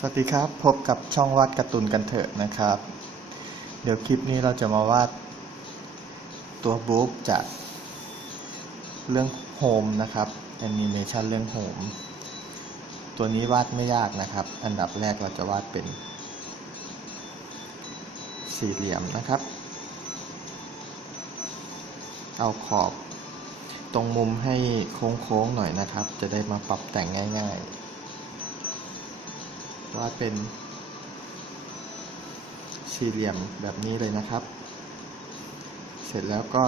สวัสดีครับ พบกับช่องวาดการ์ตูนกันเถอะนะครับ เดี๋ยวคลิปนี้เราจะมาวาดตัวบุ๊กจากเรื่องโฮมนะครับแอนิเมชันเรื่องโฮมตัวนี้วาดไม่ยากนะครับ อันดับแรกเราจะวาดเป็น สี่เหลี่ยมนะครับ เอาขอบตรงมุมให้โค้งๆหน่อยนะครับ จะได้มาปรับแต่งง่าย ๆ วาดเป็นสี่เหลี่ยมแบบนี้เลยนะครับ เสร็จแล้วก็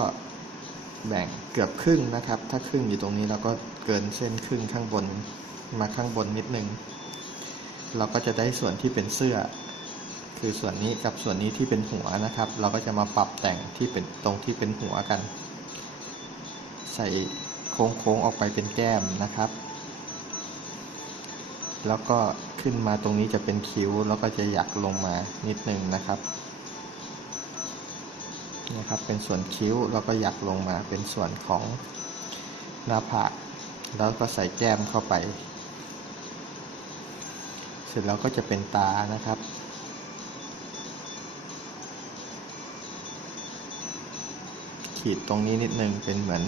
แบ่งเกือบครึ่งนะครับ ถ้าครึ่งอยู่ตรงนี้เราก็เกินเส้นครึ่งข้างบนมาข้างบนนิดนึง เราก็จะได้ส่วนที่เป็นเสื้อ คือส่วนนี้กับส่วนนี้ที่เป็นหัวนะครับ เราก็จะมาปรับแต่งที่เป็นตรงที่เป็นหัวกัน ใส่โค้งๆออกไปเป็นแก้มนะครับ แล้วก็ขึ้นมาตรงนี้จะเป็นคิ้ว แล้วก็จะหยักลงมานิดนึงนะครับนะครับ เป็นส่วนคิ้วแล้วก็หยักลงมาเป็นส่วนของหน้าผากแล้วก็ใส่แก้มเข้าไป เสร็จแล้วก็จะเป็นตานะครับ ขีดตรงนี้นิดนึงเป็นเหมือน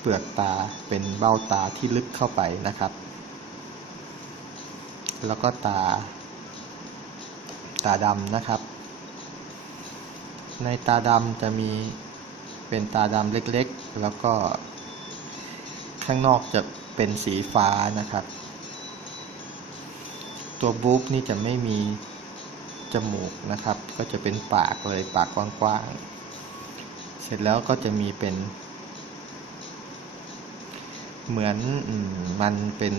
เปลือกตาเป็นเบ้าตาที่ลึกเข้าไปนะครับ แล้วก็ตา ตาดำนะครับ ในตาดำจะมีเป็นตาดำเล็กๆ แล้วก็ข้างนอกจะเป็นสีฟ้านะครับ ตัวบุ๊กนี่จะไม่มีจมูกนะครับ ก็จะเป็นปากเลยปากกว้างๆ เสร็จแล้วก็จะมีเป็น เหมือนอมมันเป็น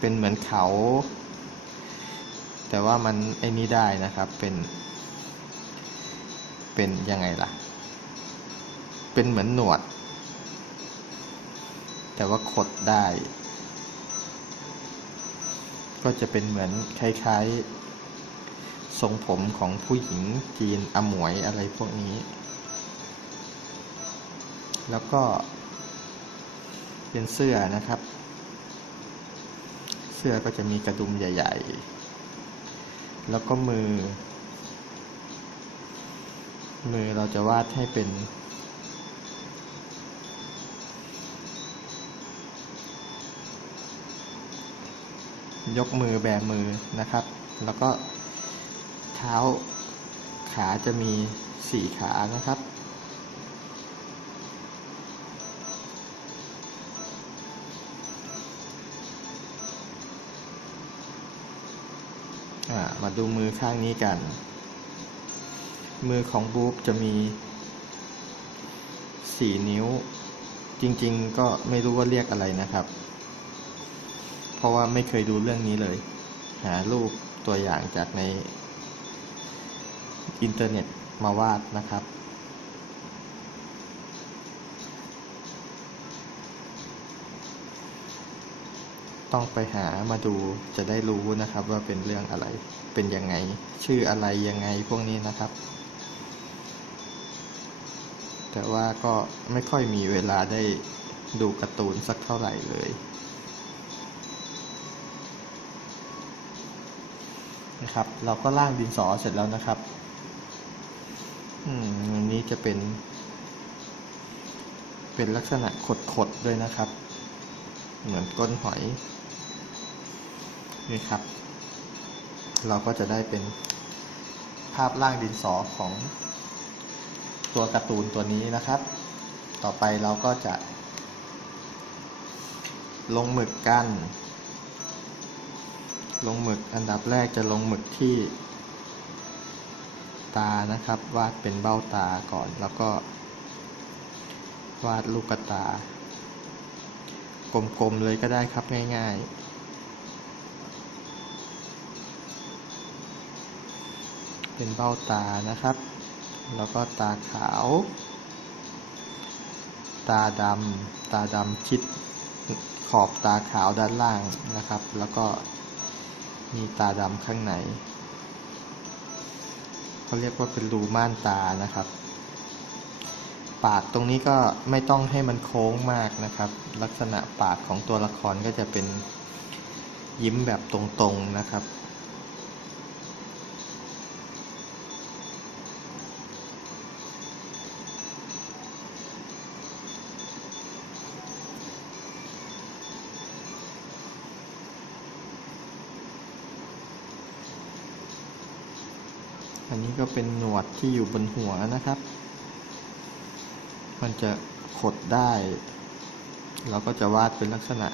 เป็นเหมือนเขา แต่ว่ามันไอ้นี้ได้นะครับเป็นเป็นยังไงล่ะ เป็นเหมือนหนวด แต่ว่าขดได้ ก็จะเป็นเหมือนคล้ายๆ ทรงผมของผู้หญิงจีนอมวยอะไรพวกนี้ แล้วก็เป็นเสื้อนะครับ เสื้อก็จะมีกระดุมใหญ่ ๆ แล้วก็มือ มือเราจะวาดให้เป็น ยกมือแบมือนะครับ แล้วก็เท้าขาจะมีสี่ขานะครับ มาดูมือข้างนี้กัน มือของบูฟจะมี 4 นิ้ว จริงๆ ก็ไม่รู้ว่าเรียกอะไรนะครับ เพราะว่าไม่เคยดูเรื่องนี้เลย หารูปตัวอย่างจากในอินเทอร์เน็ตมาวาดนะครับต้องไปหามาดูจะได้รู้นะครับว่าเป็นเรื่องอะไร เป็นยังไง ชื่ออะไรยังไงพวกนี้นะครับ แต่ว่าก็ไม่ค่อยมีเวลาได้ดูการ์ตูนสักเท่าไหร่เลย นะครับ เราก็ล่างดินสอเสร็จแล้วนะครับ อืมอันนี้จะเป็น เป็นลักษณะขดๆด้วยนะครับ เหมือนก้นหอยนี่ครับ เราก็จะได้เป็นภาพล่างดินสอของตัวการ์ตูนตัวนี้นะครับ ต่อไปเราก็จะ ลงหมึกกัน ลงหมึกอันดับแรกจะลงหมึกที่ ตานะครับ วาดเป็นเบ้าตาก่อน แล้วก็ วาดลูกตากลมๆเลยก็ได้ครับง่าย ๆ เป็นเบ้าตานะครับ แล้วก็ตาขาว ตาดำตาดำชิดขอบตาขาวด้านล่างนะครับ แล้วก็มีตาดำข้างในเขาเรียกว่าเป็นรูม่านตานะครับ ปากตรงนี้ก็ไม่ต้องให้มันโค้งมากนะครับ ลักษณะปากของตัวละครก็จะเป็นยิ้มแบบตรงๆนะครับ อันนี้ก็เป็นหนวดที่อยู่บนหัวนะครับ มันจะขดได้ เราก็จะวาดเป็นลักษณะ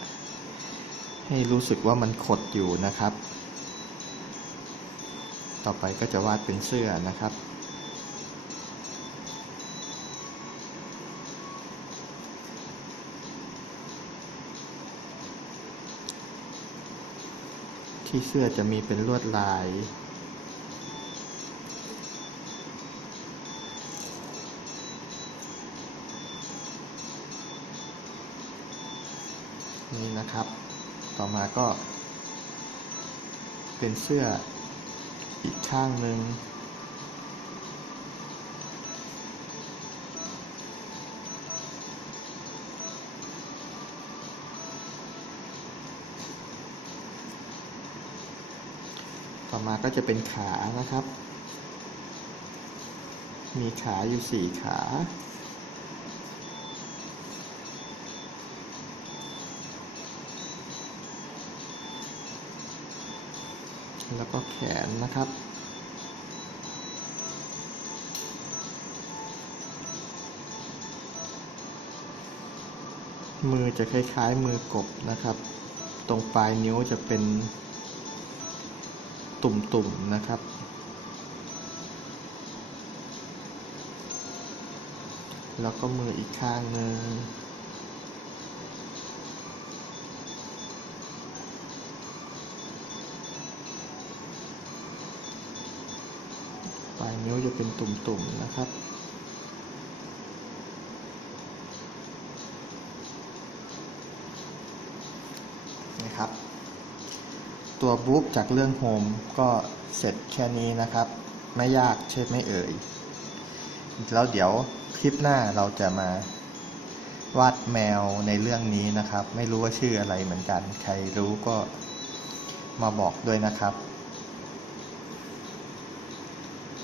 ให้รู้สึกว่ามันขดอยู่นะครับ ต่อไปก็จะวาดเป็นเสื้อนะครับที่เสื้อจะมีเป็นลวดลาย นี่นะครับ ต่อมาก็ เป็นเสื้ออีกข้างหนึ่งต่อมาก็จะเป็นขานะครับ มีขาอยู่สี่ขา แล้วก็แขนนะครับ มือจะคล้ายๆ มือกบนะครับ ตรงปลายนิ้วจะเป็นตุ่มๆนะครับ แล้วก็มืออีกข้างหนึ่ง จะเป็นตุ่มๆนะครับ นะครับ ตัวบุ๊กจากเรื่องโฮมก็เสร็จแค่นี้นะครับ ไม่ยากใช่ไหมเอ่ย แล้วเดี๋ยวคลิปหน้าเราจะมาวาดแมวในเรื่องนี้นะครับ ไม่รู้ว่าชื่ออะไรเหมือนกัน ใครรู้ก็มาบอกด้วยนะครับ